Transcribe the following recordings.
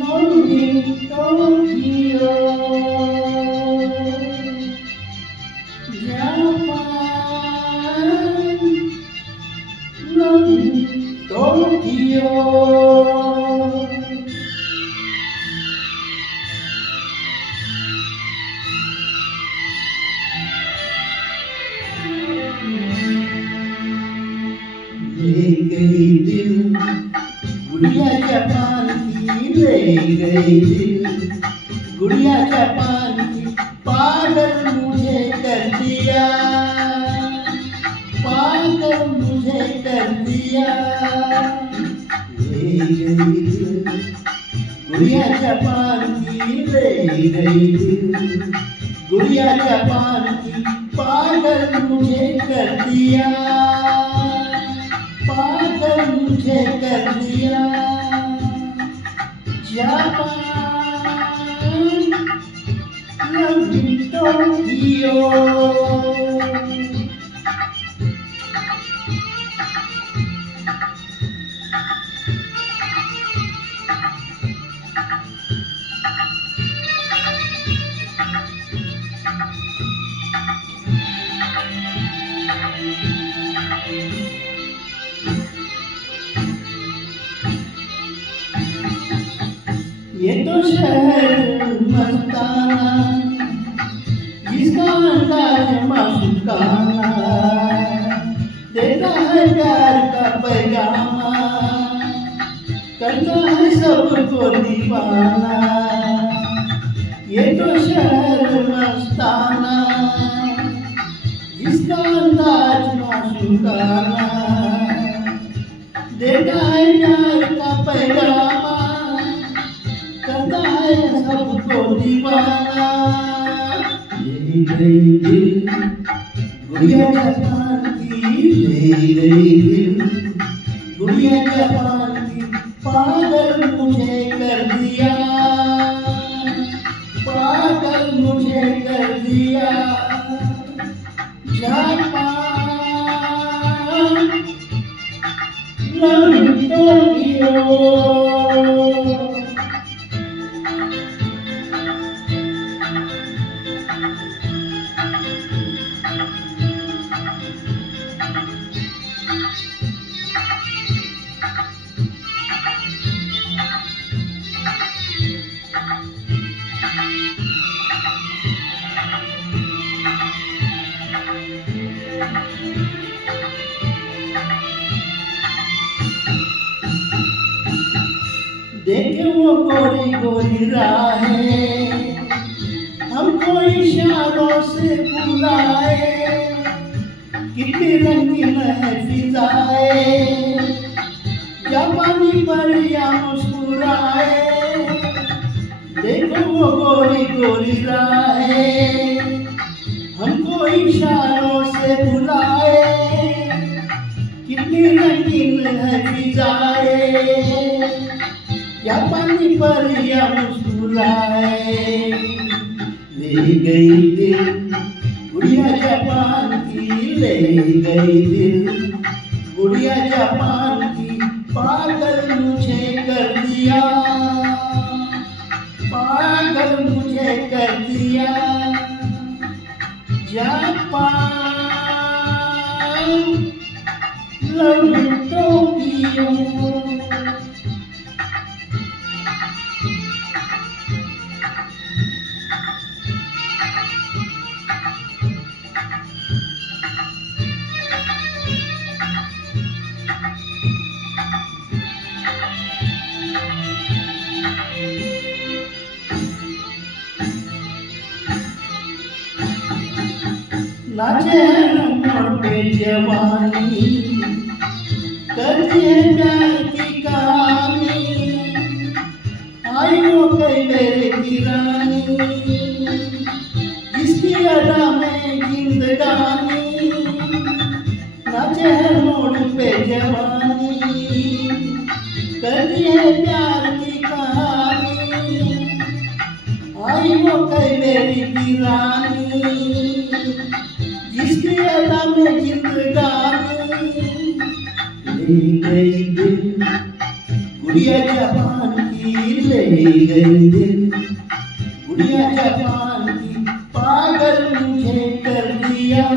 Longing Tokyo, Japan, longing Tokyo. ले गई दिल गुड़िया जापान की, ले गई दिल गुड़िया जापान की, पागल मुझे कर दिया, पागल मुझे कर दिया। ले गई दिल गुड़िया जापान की, ले गई दिल गुड़िया जापान की, पागल मुझे कर दिया, पागल मुझे कर दिया। Japan loving Tokyo. ये तो शहर मस्ताना, जिसका अंदाज मासूकाना, देता है प्यार का पैगामा, करता है सबको दीवाना। ये तो शहर मस्ताना, जिसका अंदाज मासूकाना, देता है प्यार का पैगामा, करता है सबको दीवाना। ले गई दिल गुड़िया जापान की, ले गई दिल गुड़िया जापान की, पागल मुझे कर दिया, पागल मुझे कर दिया। Japan loving Tokyo. देखे वो गोरी गोरी राहें, हमको इशारों से बुलाए, कितनी रंगीन है फिजाएं, जापानी परियां मुस्कुराए। देखो वो गोरी गोरी राहें, हमको इशारों से बुलाए, कितनी रंगीन है फिजाएं, जापानी परियां मुस्कुराए। ले गई दिल गुड़िया जापान की, ले गई दिल गुड़िया जापान की, पागल मुझे कर दिया, पागल मुझे कर दिया। Japan loving Tokyo. नाचे हैं मोड़ पे जवानी, करती है प्यार की कहानी, आई वो कई मेरे की रानी, जिसकी अदा में जिंदगानी। नाचे हैं मोड़ पे जवानी, करती है प्यार की कहानी, आई वो कई मेरी की रानी, जिसकी अदा में जिंदगानी। गुड़िया जापान की ले गई दिल, गुड़िया जापान की पागल मुझे कर दिया,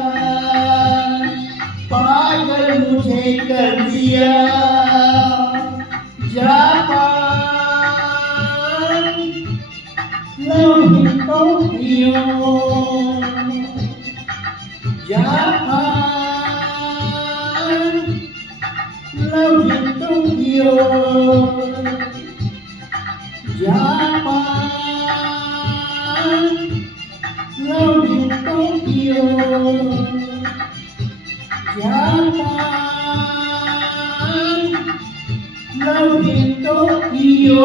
पागल मुझे कर दिया। Japan love in Tokyo, Japan love in Tokyo, Japan love in Tokyo, Japan love in Tokyo.